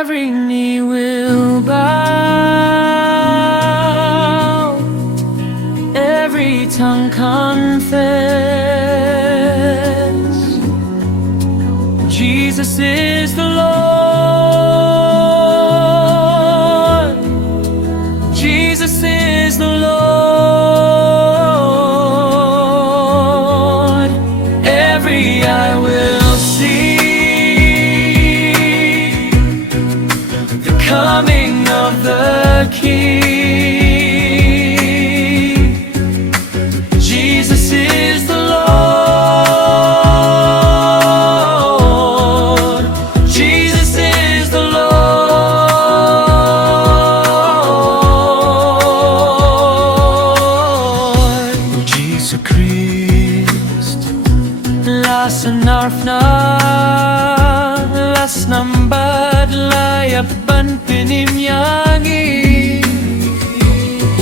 Every knee will bow, every tongue confess, Jesus is the Lord, Jesus is the Lord. Every eye will see the coming of the King. Jesus is the Lord, Jesus is the Lord. Jisu Christ, lasanarf na las nambad layapan pinimyangi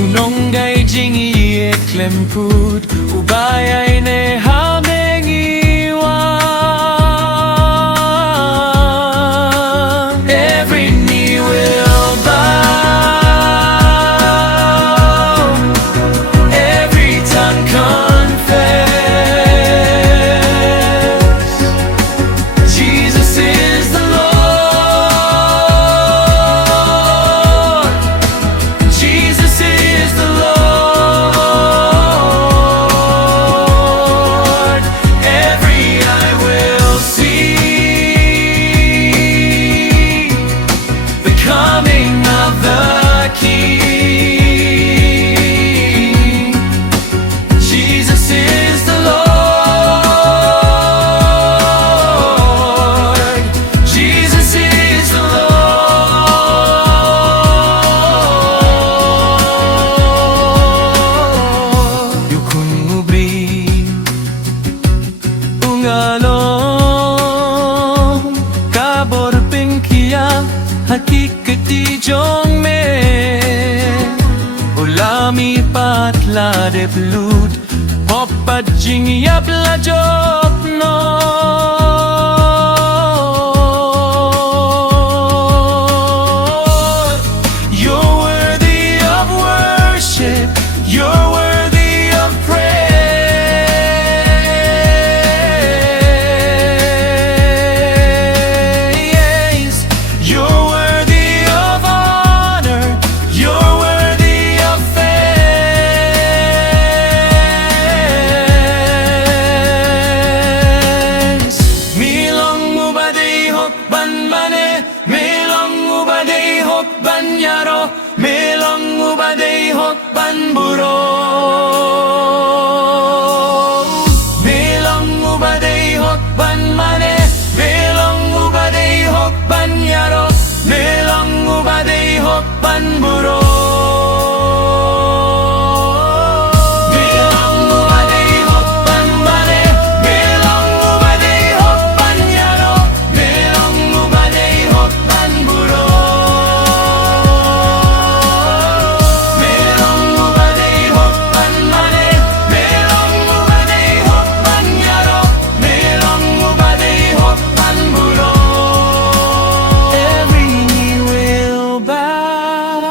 unong gay jingi eklempud ubayay ne hamengiwan. Every knee will bow, every tongue confess, Jesus is the Lord, Jesus is the Lord. Every eye will see the coming of the King. Jesus is the Lord, Jesus is the Lord. Yukun ubri ungalong kabor pengkia hakikati jong me ulami patla de blut popad jing yap la jop no. You're worthy of worship, you're worthy of praise, you're worthy of honor, you're worthy of thanks. Milong ubadei hokban mane, milong ubadei hokban yaro, milong ubadei hokban buro, milong ubadei hokban mane, milong ubadei hokban yaro, milong ubadei hokban buro. Milong ubadei hokban mane, milong ubadei hokban yaro, milong ubadei hokban buro, milong ubadei hokban mane, milong ubadei hokban yaro, milong ubadei hokban buro. Every knee will bow,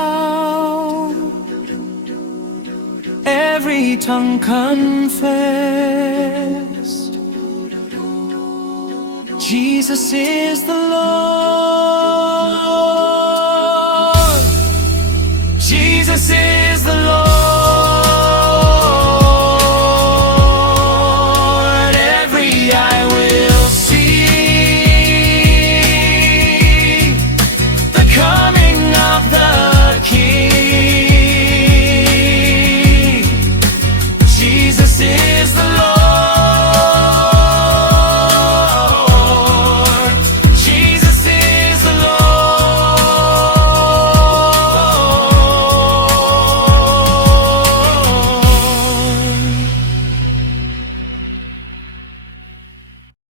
every tongue confess, Jesus is the Lord.